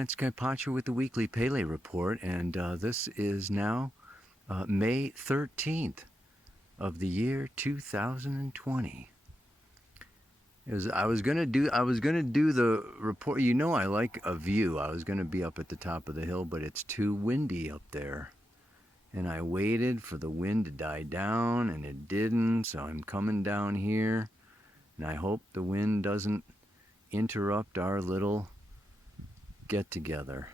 It's Kaypacha with the weekly Pele report, and this is now May 13th of the year 2020. I was gonna do the report. You know, I like a view. I was gonna be up at the top of the hill, but it's too windy up there. And I waited for the wind to die down, and it didn't. So I'm coming down here, and I hope the wind doesn't interrupt our little get together.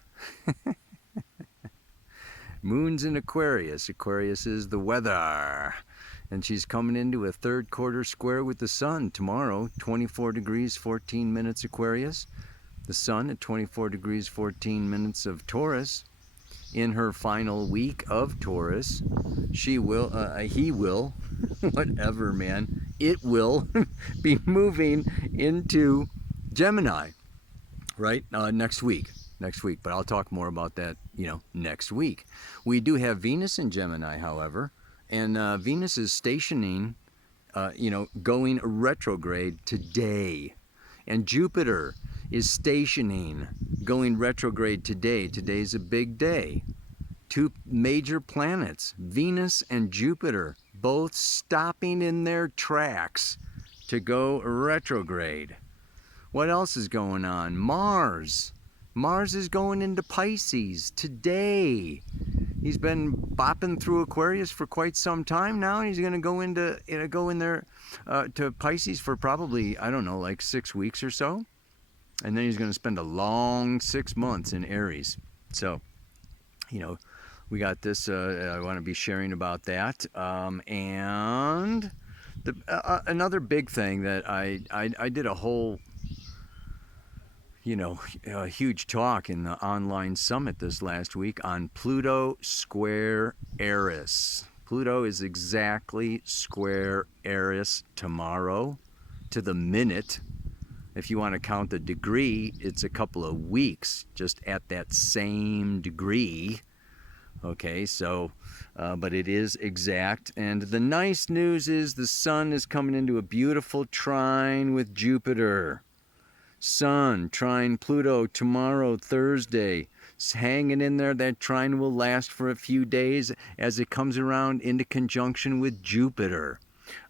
Moon's in Aquarius. Aquarius is the weather. And she's coming into a third quarter square with the sun tomorrow, 24 degrees, 14 minutes Aquarius. The sun at 24 degrees, 14 minutes of Taurus. In her final week of Taurus, he will, whatever, man, it will be moving into Gemini, right? Next week, but I'll talk more about that, next week. We do have Venus in Gemini, however, and Venus is stationing, going retrograde today. And Jupiter is stationing, going retrograde today. Today's a big day. Two major planets, Venus and Jupiter, both stopping in their tracks to go retrograde. What else is going on? Mars is going into Pisces today. He's been bopping through Aquarius for quite some time now, and he's going to go in there to Pisces for probably, I don't know, like 6 weeks or so. And then he's going to spend a long 6 months in Aries. So, we got this. I want to be sharing about that. And another big thing that I did a whole, a huge talk in the online summit this last week on Pluto square Eris. Pluto is exactly square Eris tomorrow to the minute. If you want to count the degree, it's a couple of weeks just at that same degree. Okay, so, but it is exact. And the nice news is the sun is coming into a beautiful trine with Jupiter. Sun, trine Pluto tomorrow, Thursday. It's hanging in there. That trine will last for a few days as it comes around into conjunction with Jupiter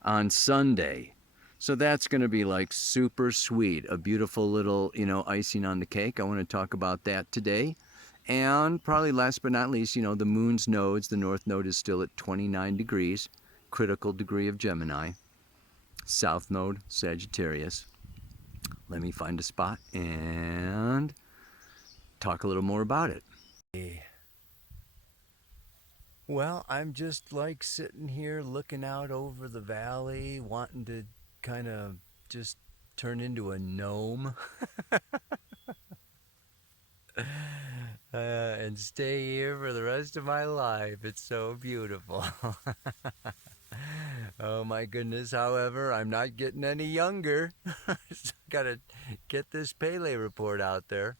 on Sunday. So that's going to be like super sweet. A beautiful little, icing on the cake. I want to talk about that today. And probably last but not least, the moon's nodes. The north node is still at 29 degrees, critical degree of Gemini. South node, Sagittarius. Let me find a spot and talk a little more about it. Well, I'm just like sitting here looking out over the valley, wanting to kind of just turn into a gnome and stay here for the rest of my life. It's so beautiful. Oh my goodness, however, I'm not getting any younger. So gotta get this Pele report out there.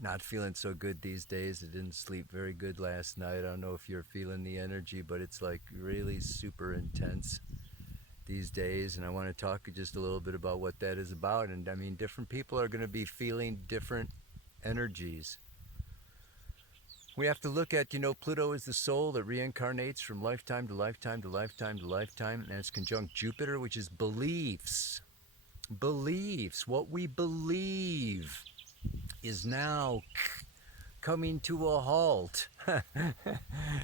Not feeling so good these days. I didn't sleep very good last night. I don't know if you're feeling the energy, but it's like really super intense these days. And I want to talk just a little bit about what that is about. And I mean, different people are going to be feeling different energies. We have to look at, Pluto is the soul that reincarnates from lifetime to lifetime to lifetime to lifetime, and it's conjunct Jupiter, which is beliefs. Beliefs. What we believe is now coming to a halt.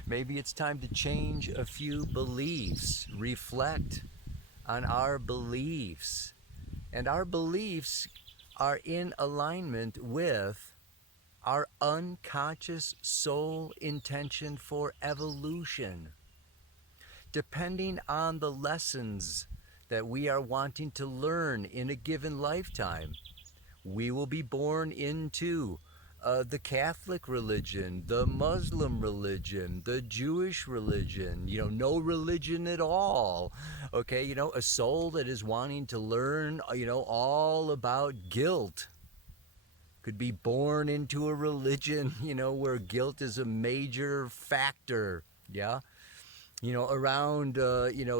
Maybe it's time to change a few beliefs, reflect on our beliefs. And our beliefs are in alignment with our unconscious soul intention for evolution. Depending on the lessons that we are wanting to learn in a given lifetime, we will be born into the Catholic religion, the Muslim religion, the Jewish religion, no religion at all. Okay, a soul that is wanting to learn, all about guilt. Could be born into a religion, where guilt is a major factor, yeah? around,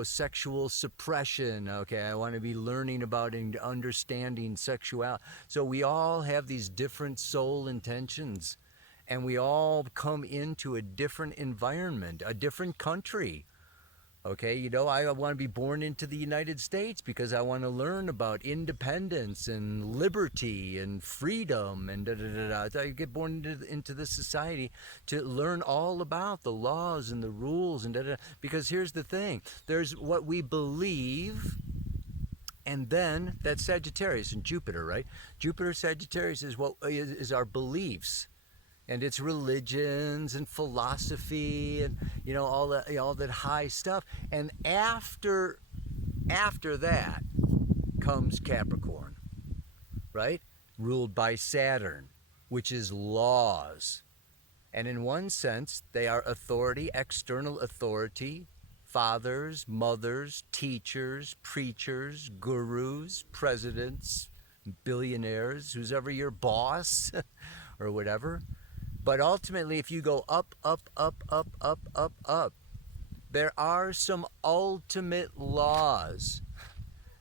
sexual suppression. Okay, I want to be learning about and understanding sexuality. So we all have these different soul intentions, and we all come into a different environment, a different country. Okay, I want to be born into the United States because I want to learn about independence and liberty and freedom and da da da da. I get born into this society to learn all about the laws and the rules and da da. Because here's the thing: there's what we believe, and then that's Sagittarius and Jupiter, right? Jupiter Sagittarius is what is our beliefs, and it's religions and philosophy and all that high stuff. And after that comes Capricorn, right? Ruled by Saturn, which is laws. And in one sense, they are authority, external authority, fathers, mothers, teachers, preachers, gurus, presidents, billionaires, who's ever your boss or whatever. But ultimately, if you go up, up, up, up, up, up, up, there are some ultimate laws.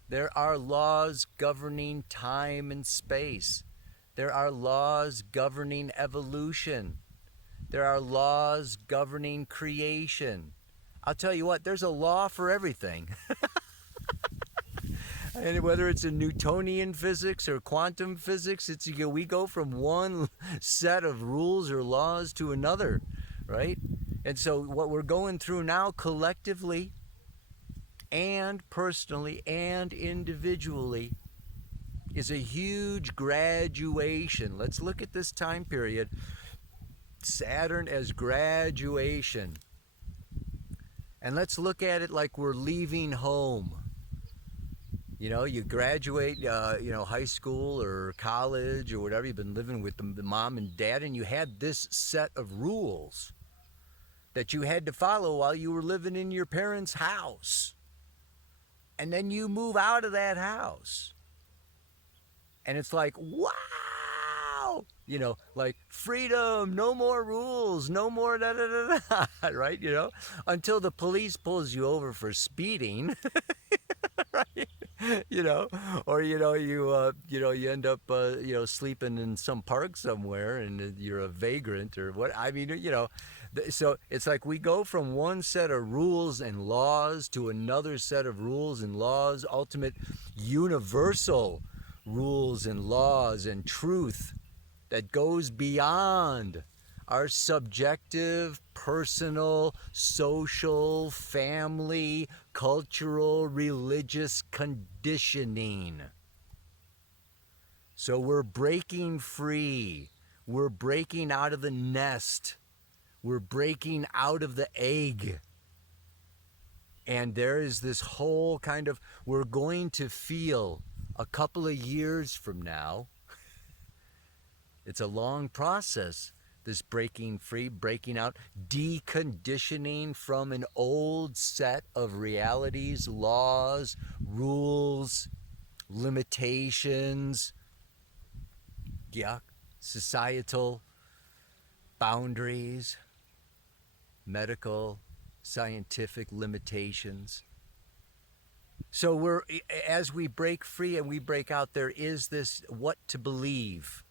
There are laws governing time and space. There are laws governing evolution. There are laws governing creation. I'll tell you what, there's a law for everything. And whether it's in Newtonian physics or quantum physics, we go from one set of rules or laws to another, right? And so what we're going through now collectively and personally and individually is a huge graduation. Let's look at this time period. Saturn as graduation. And let's look at it like we're leaving home. You graduate, high school or college or whatever. You've been living with the mom and dad, and you had this set of rules that you had to follow while you were living in your parents' house. And then you move out of that house. And it's like, wow! Like freedom, no more rules, no more da da da da, right? Until the police pulls you over for speeding. Right? Or you end up sleeping in some park somewhere, and you're a vagrant or what. I mean, so it's like we go from one set of rules and laws to another set of rules and laws, ultimate universal rules and laws and truth that goes beyond our subjective, personal, social, family, cultural, religious conditioning. So we're breaking free. We're breaking out of the nest. We're breaking out of the egg. And there is this whole kind of, we're going to feel a couple of years from now. It's a long process. This breaking free, breaking out, deconditioning from an old set of realities, laws, rules, limitations, societal boundaries, medical, scientific limitations. So as we break free and we break out, there is this what to believe,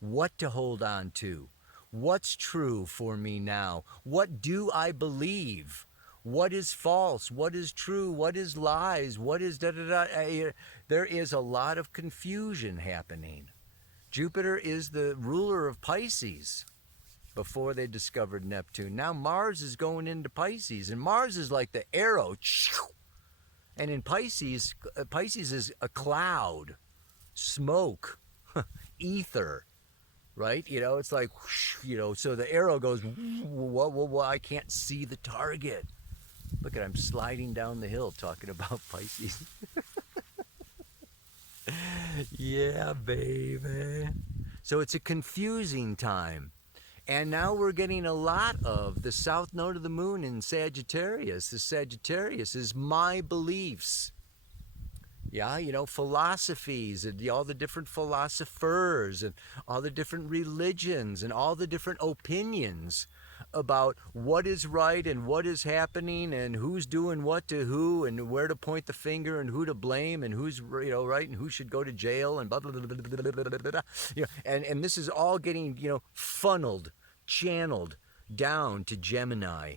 what to hold on to. What's true for me now? What do I believe? What is false? What is true? What is lies? What is da da da? There is a lot of confusion happening. Jupiter is the ruler of Pisces before they discovered Neptune. Now Mars is going into Pisces, and Mars is like the arrow. And in Pisces is a cloud, smoke, ether. Right? It's like, so the arrow goes, whoa, I can't see the target. Look at, I'm sliding down the hill talking about Pisces. Yeah, baby. So it's a confusing time. And now we're getting a lot of the south node of the moon in Sagittarius. The Sagittarius is my beliefs. Yeah, philosophies and all the different philosophers and all the different religions and all the different opinions about what is right and what is happening and who's doing what to who and where to point the finger and who to blame and who's right and who should go to jail and blah blah blah blah blah blah blah blah. And this is all getting funneled, channeled down to Gemini.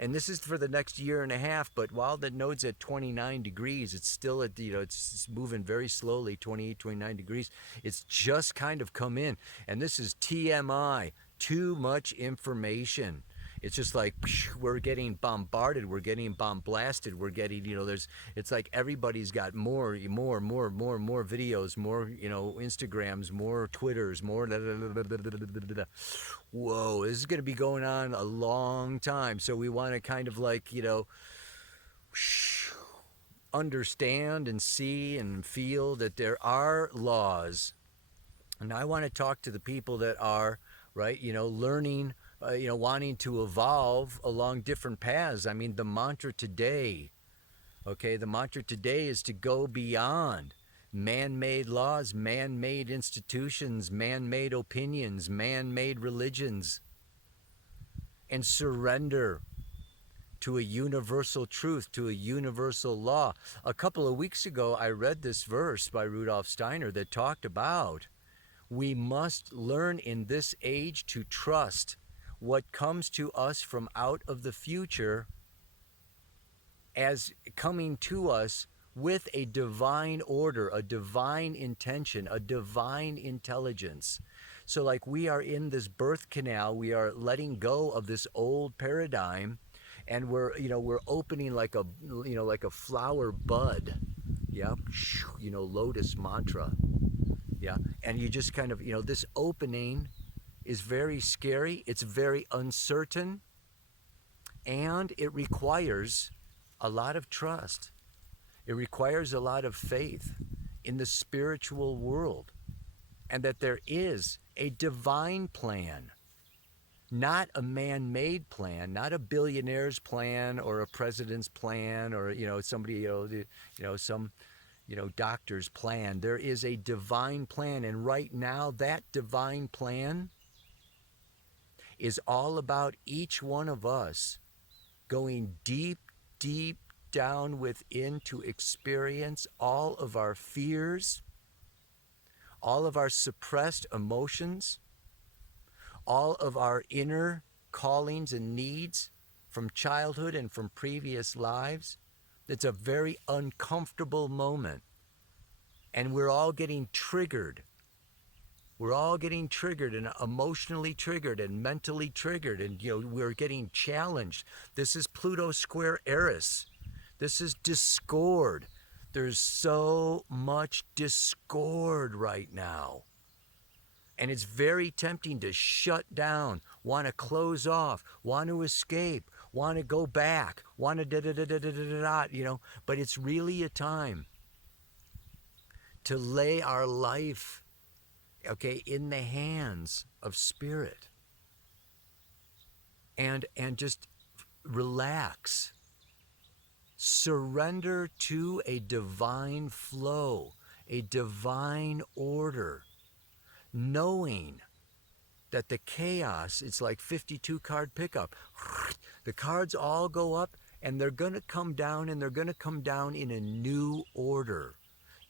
And this is for the next year and a half, but while the node's at 29 degrees, it's still at, it's moving very slowly, 28, 29 degrees. It's just kind of come in. And this is TMI, too much information. It's just like we're getting bombarded, we're getting bombasted, we're getting, it's like everybody's got more videos, more, Instagrams, more Twitters, more. Whoa, this is going to be going on a long time. So we want to kind of like, understand and see and feel that there are laws. And I want to talk to the people that are, right, learning, wanting to evolve along different paths. I mean, the mantra today is to go beyond man-made laws, man-made institutions, man-made opinions, man-made religions, and surrender to a universal truth, to a universal law. A couple of weeks ago, I read this verse by Rudolf Steiner that talked about we must learn in this age to trust what comes to us from out of the future as coming to us with a divine order, a divine intention, a divine intelligence. So like we are in this birth canal, we are letting go of this old paradigm, and we're opening like a flower bud. Yeah, lotus mantra. Yeah, and you just kind of, this opening is very scary, it's very uncertain, and it requires a lot of trust. It requires a lot of faith in the spiritual world, and that there is a divine plan, not a man-made plan, not a billionaire's plan or a president's plan or somebody some doctor's plan. There is a divine plan, and right now that divine plan is all about each one of us going deep down within to experience all of our fears, all of our suppressed emotions, all of our inner callings and needs from childhood and from previous lives. It's a very uncomfortable moment, and we're all getting triggered. We're all getting triggered and emotionally triggered and mentally triggered, and we're getting challenged. This is Pluto square Eris. This is discord. There's so much discord right now. And it's very tempting to shut down, want to close off, want to escape, want to go back, want to but it's really a time to lay our life, in the hands of spirit, and just relax. Surrender to a divine flow, a divine order, knowing that the chaos, it's like 52 card pickup. The cards all go up, and they're going to come down, and they're going to come down in a new order,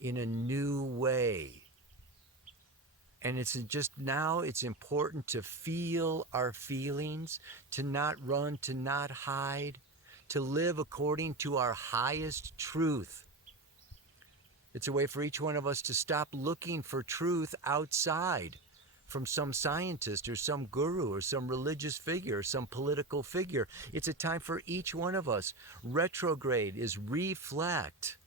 in a new way. And it's just now, it's important to feel our feelings, to not run, to not hide, to live according to our highest truth. It's a way for each one of us to stop looking for truth outside from some scientist or some guru or some religious figure or some political figure. It's a time for each one of us. Retrograde is reflect,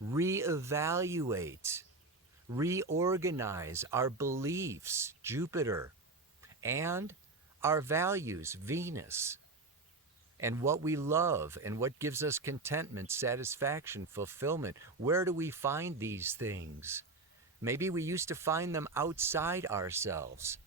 reevaluate, reorganize our beliefs, Jupiter, and our values, Venus, and what we love and what gives us contentment, satisfaction, fulfillment. Where do we find these things? Maybe we used to find them outside ourselves.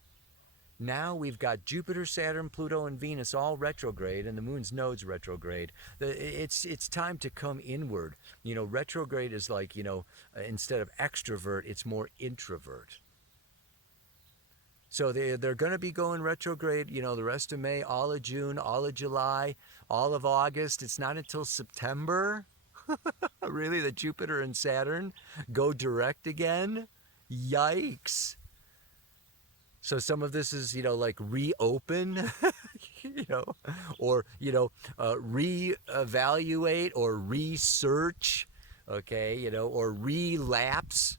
Now we've got Jupiter, Saturn, Pluto, and Venus all retrograde, and the moon's nodes retrograde. It's time to come inward. Retrograde is like, instead of extrovert, it's more introvert. So they're going to be going retrograde, the rest of May, all of June, all of July, all of August. It's not until September, really, that Jupiter and Saturn go direct again. Yikes. So some of this is, like reopen, or, reevaluate or research, okay, or relapse,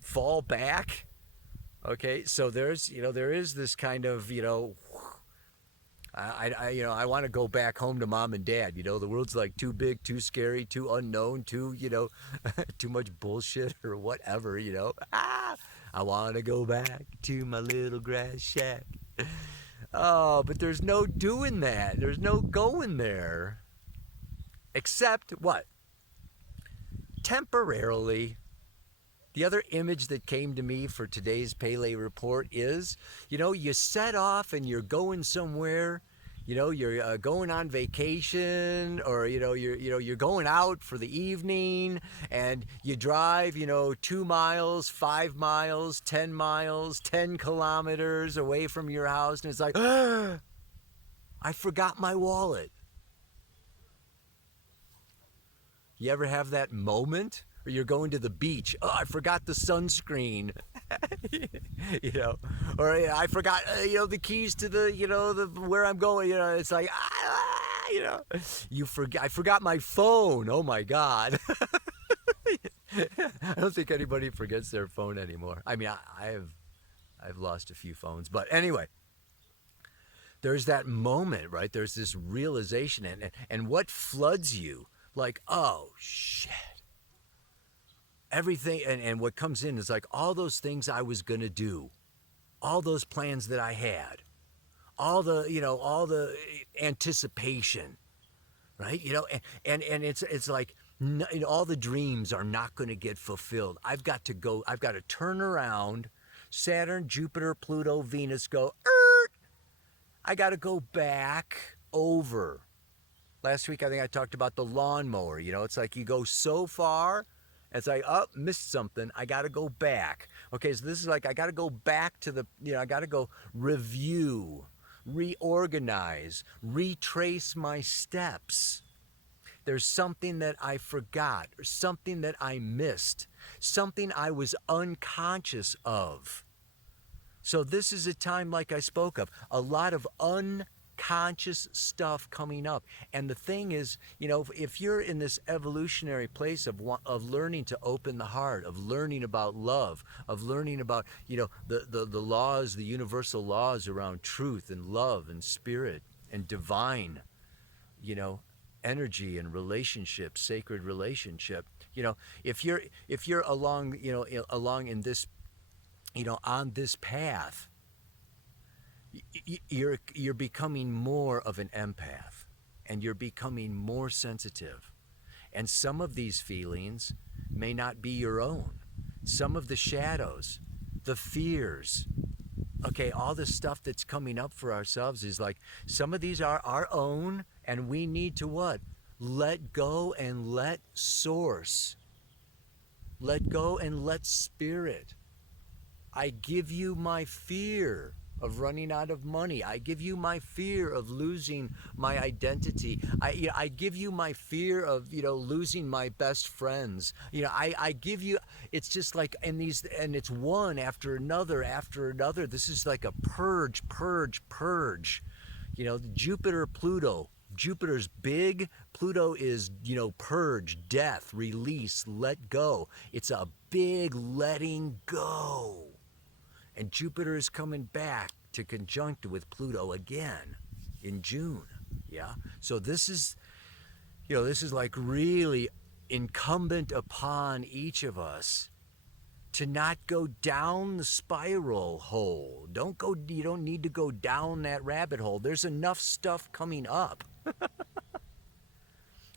fall back. Okay, so there is this kind of, I want to go back home to mom and dad. The world's like too big, too scary, too unknown, too, too much bullshit or whatever, I want to go back to my little grass shack. Oh, but there's no doing that. There's no going there. Except what? Temporarily. The other image that came to me for today's Pele report is, you set off and you're going somewhere, you're going on vacation, or you're going out for the evening, and you drive 2 miles, 5 miles, 10 miles, 10 kilometers away from your house, and it's like, I forgot my wallet. You ever have that moment? Or you're going to the beach. Oh, I forgot the sunscreen. Or I forgot, the keys to the where I'm going. It's like, I forgot my phone. Oh my God. I don't think anybody forgets their phone anymore. I mean, I've lost a few phones, but anyway. There's that moment, right? There's this realization, and what floods you? Like, oh shit. Everything, and what comes in is like all those things I was gonna do, all those plans that I had, all the anticipation, right? And it's like all the dreams are not gonna get fulfilled. I've got to turn around. Saturn, Jupiter, Pluto, Venus go. I got to go back over. Last week I think I talked about the lawnmower. It's like you go so far. It's like, oh, missed something. I got to go back. Okay, so this is like I got to go back to I got to go review, reorganize, retrace my steps. There's something that I forgot, or something that I missed, something I was unconscious of. So this is a time, like I spoke of, a lot of unconscious stuff coming up. And the thing is, if you're in this evolutionary place of learning to open the heart, of learning about love, of learning about the laws, the universal laws around truth and love and spirit and divine energy and relationship, sacred relationship, if you're along along in this on this path, you're becoming more of an empath, and you're becoming more sensitive. And some of these feelings may not be your own. Some of the shadows, the fears, okay, all the stuff that's coming up for ourselves is like, some of these are our own, and we need to what? Let go and let source. Let go and let spirit. I give you my fear of running out of money. I give you my fear of losing my identity. I give you my fear of losing my best friends. I give you. It's just like, and it's one after another after another. This is like a purge. Jupiter, Pluto. Jupiter's big. Pluto is purge, death, release, let go. It's a big letting go. And Jupiter is coming back to conjunct with Pluto again in June. Yeah. So this is like really incumbent upon each of us to not go down the spiral hole. You don't need to go down that rabbit hole. There's enough stuff coming up.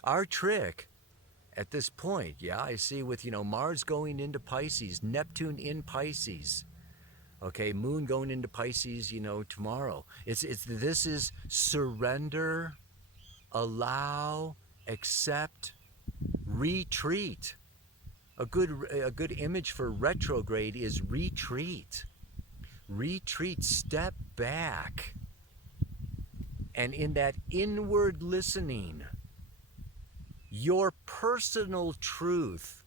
Our trick at this point, I see with, Mars going into Pisces, Neptune in Pisces. Okay, Moon going into Pisces, tomorrow. This is surrender, allow, accept, retreat. A good image for retrograde is retreat. retreat, step back. And in that inward listening, your personal truth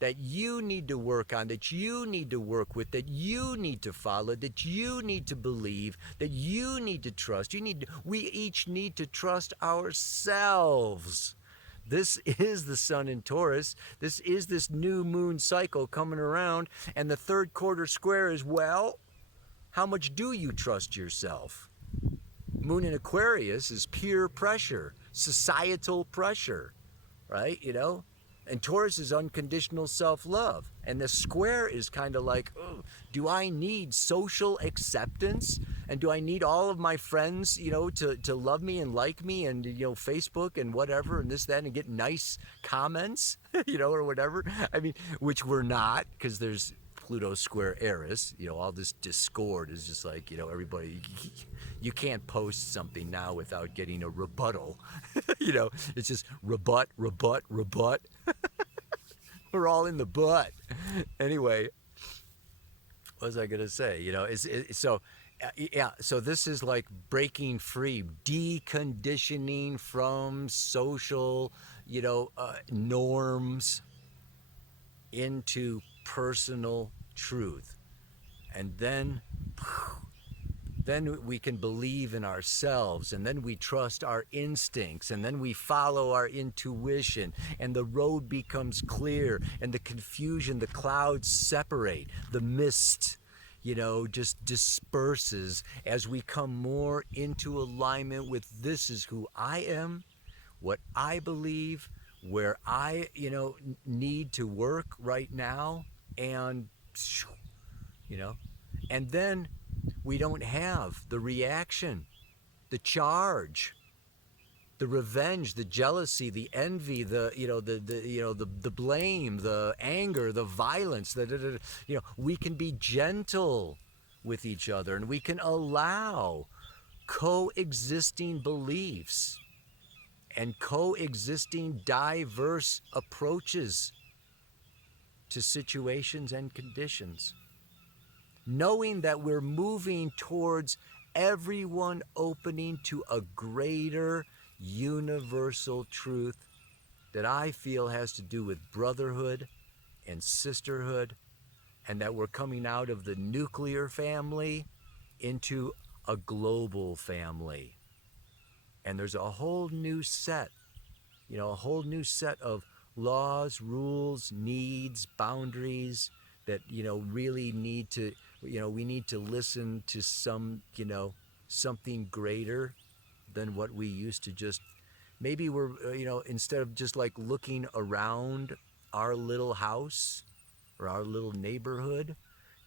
that you need to work on, that you need to work with, that you need to follow, that you need to believe, that you need to trust. We each need to trust ourselves. This is the sun in Taurus. This is this new moon cycle coming around. And the third quarter square is, well, how much do you trust yourself? Moon in Aquarius is peer pressure, societal pressure, right? And Taurus is unconditional self-love. And the square is kind of like, oh, do I need social acceptance? And do I need all of my friends, to love me and like me and, Facebook and whatever and this, that, and get nice comments, or whatever? I mean, which we're not, because there's Pluto square Eris. All this discord is just like, everybody, you can't post something now without getting a rebuttal. It's just rebut. We're all in the butt. Anyway, what was I going to say? So this is like breaking free, deconditioning from social, norms into personal truth. And then we can believe in ourselves, and then we trust our instincts, and then we follow our intuition, and the road becomes clear, and the confusion, the clouds separate, the mist, just disperses as we come more into alignment with this is who I am, what I believe, where I, need to work right now, and, and then we don't have the reaction, the charge, the revenge, the jealousy, the envy, the blame, the anger, the violence. We can be gentle with each other, and we can allow coexisting beliefs and coexisting diverse approaches to situations and conditions, knowing that we're moving towards everyone opening to a greater universal truth that I feel has to do with brotherhood and sisterhood, and that we're coming out of the nuclear family into a global family. And there's a whole new set, of laws, rules, needs, boundaries that, really need to, we need to listen to something greater than what we used to just, maybe we're, instead of just like looking around our little house or our little neighborhood,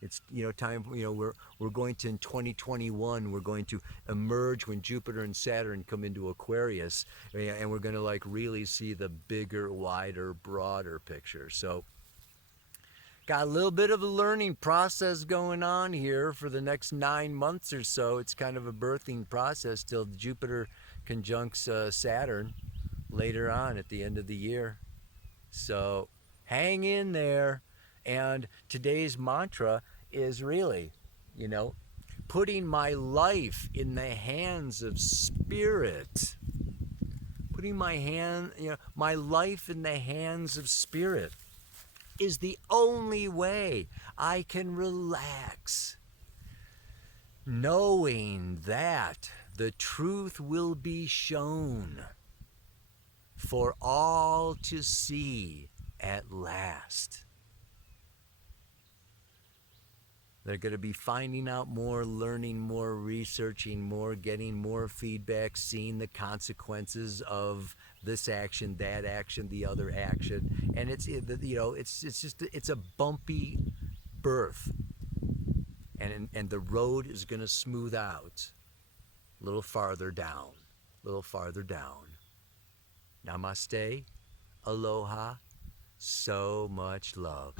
it's, time, we're going to, in 2021, we're going to emerge when Jupiter and Saturn come into Aquarius, and we're going to like really see the bigger, wider, broader picture. So got a little bit of a learning process going on here for the next 9 months or so. It's kind of a birthing process till Jupiter conjuncts Saturn later on at the end of the year. So hang in there. And today's mantra is really, putting my life in the hands of spirit. Putting my life in the hands of spirit is the only way I can relax, knowing that the truth will be shown for all to see at last. They're going to be finding out more, learning more, researching more, getting more feedback, seeing the consequences of this action, that action, the other action. And it's a bumpy birth. And the road is going to smooth out a little farther down, Namaste, aloha, so much love.